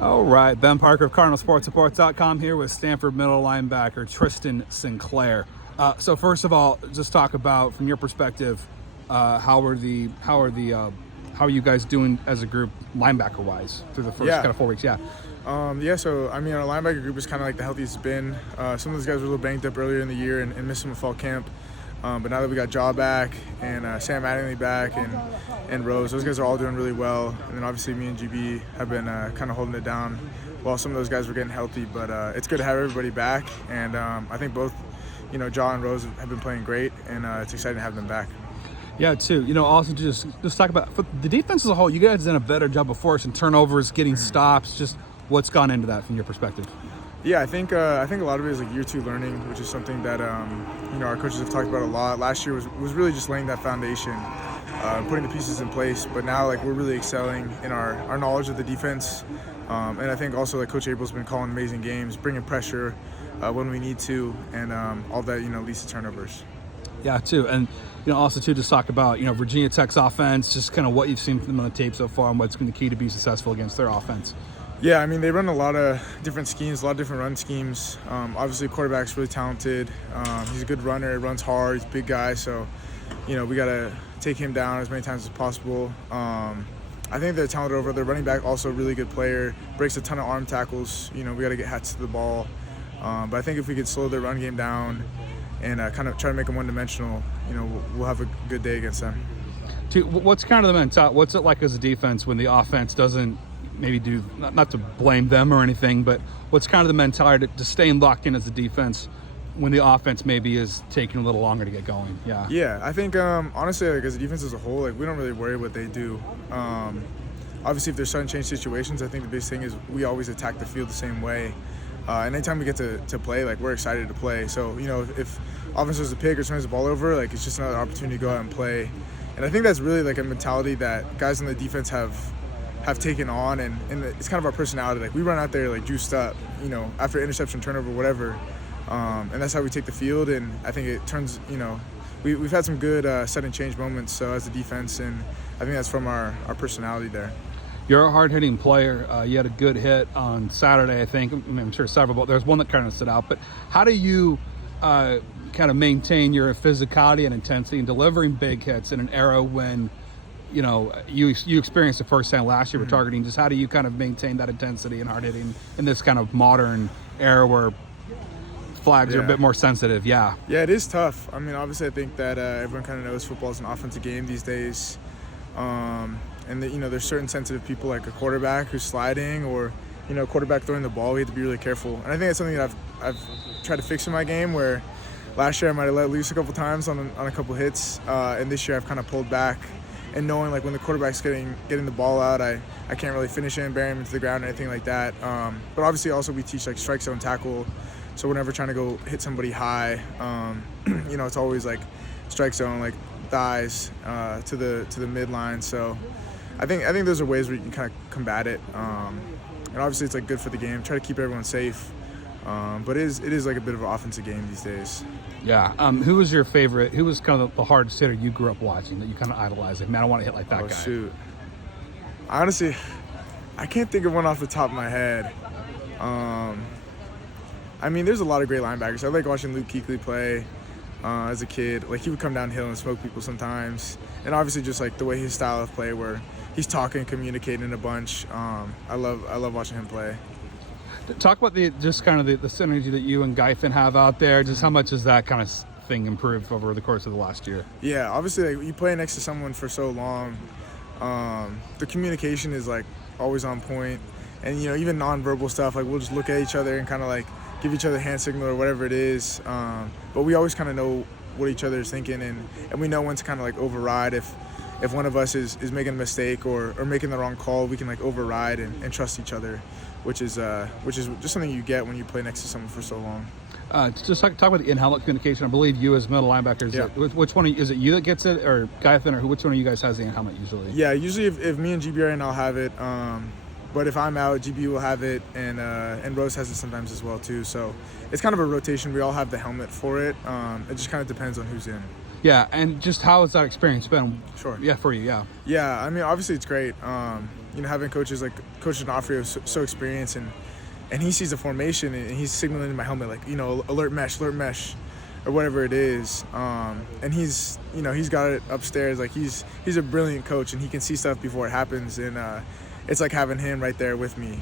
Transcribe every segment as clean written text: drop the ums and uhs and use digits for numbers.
All right, Ben Parker of CardinalSportsReports.com here with Stanford middle linebacker Tristan Sinclair. So first of all, just talk about from your perspective, how are you guys doing as a group linebacker wise through the first kind of 4 weeks? So I mean, our linebacker group is kind of like the healthiest it's been. Some of those guys were a little banged up earlier in the year and missed some of fall camp. But now that we got Jaw back and Sam Mattingly back and Rose, those guys are all doing really well. And then obviously me and GB have been kind of holding it down while some of those guys were getting healthy. But it's good to have everybody back. And I think both, Jaw and Rose have been playing great, and it's exciting to have them back. Yeah, too. Also just talk about the defense as a whole. You guys have done a better job of forcing turnovers, getting stops. Just what's gone into that from your perspective? Yeah, I think a lot of it is like year two learning, which is something that our coaches have talked about a lot. Last year was really just laying that foundation, putting the pieces in place. But now we're really excelling in our knowledge of the defense, and I think also Coach Abel's been calling amazing games, bringing pressure when we need to, and all that leads to turnovers. Yeah, too, and also too, just talk about Virginia Tech's offense, just kind of what you've seen from them on the tape so far, and what's been the key to be successful against their offense. Yeah, I mean, they run a lot of different schemes, a lot of different run schemes. Obviously, the quarterback's really talented. He's a good runner, runs hard, he's a big guy. So, we got to take him down as many times as possible. I think they're talented over. Their running back, also a really good player, breaks a ton of arm tackles. We got to get hats to the ball. But I think if we could slow their run game down and kind of try to make them one-dimensional, we'll have a good day against them. What's kind of the mentality? What's it like as a defense when the offense doesn't maybe do, not to blame them or anything, but what's kind of the mentality to staying locked in as a defense when the offense maybe is taking a little longer to get going? Yeah, I think honestly, as a defense as a whole, we don't really worry what they do. Obviously, if there's sudden change situations, I think the biggest thing is we always attack the field the same way. And anytime we get to play, we're excited to play. So, if offense is a pick or turns the ball over, it's just another opportunity to go out and play. And I think that's really a mentality that guys on the defense have taken on, and it's kind of our personality. We run out there juiced up, after interception, turnover, whatever, and that's how we take the field. And I think it turns, we've had some good set and change moments. So as a defense, and I think that's from our personality there. You're a hard-hitting player. You had a good hit on Saturday, I think. I'm sure several, but there's one that kind of stood out. But how do you kind of maintain your physicality and intensity in delivering big hits in an era when you experienced it firsthand last year with targeting? Just how do you kind of maintain that intensity and hard hitting in this kind of modern era where flags are a bit more sensitive? Yeah, it is tough. I mean, obviously, I think that everyone kind of knows football is an offensive game these days, and there's certain sensitive people like a quarterback who's sliding, or a quarterback throwing the ball. We have to be really careful, and I think that's something that I've tried to fix in my game. Where last year I might have let loose a couple times on a couple hits, and this year I've kind of pulled back. And knowing when the quarterback's getting the ball out, I can't really finish it and bury him into the ground or anything like that. But obviously also we teach strike zone tackle, so whenever trying to go hit somebody high, it's always strike zone, thighs to the midline. So I think those are ways where you can kind of combat it. And obviously it's good for the game. Try to keep everyone safe. But it is a bit of an offensive game these days. Yeah. Who was your favorite? Who was kind of the hardest hitter you grew up watching that you kind of idolized? Man, I want to hit like that guy. Shoot. Honestly, I can't think of one off the top of my head. I mean, there's a lot of great linebackers. I like watching Luke Kuechly play as a kid. He would come downhill and smoke people sometimes. And obviously just the way his style of play, where he's talking, communicating a bunch. I love watching him play. Talk about the synergy that you and Geithen have out there. Just how much has that kind of thing improved over the course of the last year? Yeah, obviously, you play next to someone for so long. The communication is always on point, and even nonverbal stuff. We'll just look at each other and kind of give each other hand signal or whatever it is. But we always kind of know what each other is thinking, and we know when to kind of override if one of us is making a mistake or making the wrong call. We can override and trust each other, which is just something you get when you play next to someone for so long. Just talk about the in-helmet communication. I believe you as middle linebackers. Yeah. Which one is it? You that gets it, or Geithen, or which one of you guys has the in-helmet usually? Yeah, usually if me and GB are in, I'll have it. But if I'm out, GB will have it, and Rose has it sometimes as well too. So it's kind of a rotation. We all have the helmet for it. It just kind of depends on who's in. Yeah, and just how has that experience been? Sure. Yeah, for you, yeah. Yeah, I mean, obviously it's great. having coaches like Coach D'Onofrio so experienced, and he sees the formation and he's signaling in my helmet like, alert mesh, or whatever it is. And he's got it upstairs. Like he's a brilliant coach, and he can see stuff before it happens. And it's like having him right there with me,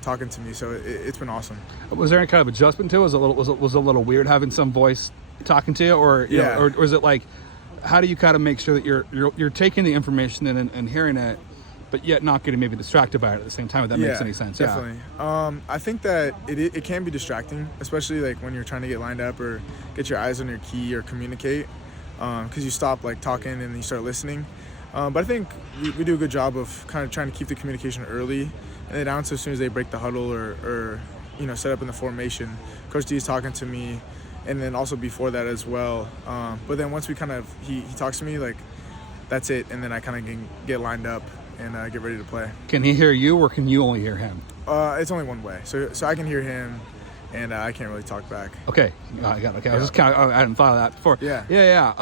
talking to me. So it's been awesome. Was there any kind of adjustment to it? Was it a little weird having some voice talking to you, or Yeah. or is it like, how do you kind of make sure that you're taking the information in and hearing it, but yet not getting maybe distracted by it at the same time? If that makes any sense. Definitely. I think that it can be distracting, especially like when you're trying to get lined up or get your eyes on your key or communicate, because you stop like talking and you start listening. But I think we do a good job of kind of trying to keep the communication early, and then down to as soon as they break the huddle or set up in the formation. Coach D is talking to me, and then also before that as well. But then once we kind of he talks to me, like that's it, and then I kind of get lined up and get ready to play. Can he hear you, or can you only hear him? It's only one way, so I can hear him, and I can't really talk back. Okay, I got it. Okay, I was just kind of I hadn't thought of that before. Yeah.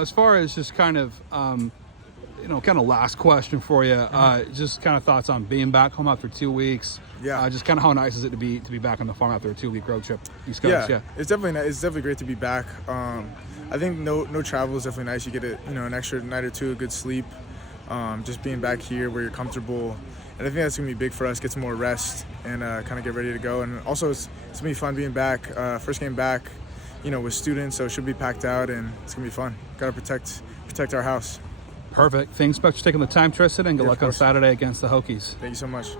As far as just kind of kind of last question for you, just kind of thoughts on being back home after 2 weeks. Yeah. Just kind of how nice is it to be back on the farm after a 2-week road trip? East Coast. Yeah. It's definitely great to be back. I think no travel is definitely nice. You get an extra night or two of good sleep. Just being back here where you're comfortable, and I think that's gonna be big for us. Get some more rest and kind of get ready to go. And also it's gonna be fun being back. First game back, with students, so it should be packed out, and it's gonna be fun. Got to protect our house. Perfect. Thanks so much for taking the time, Tristan, and good luck on Saturday against the Hokies. Thank you so much.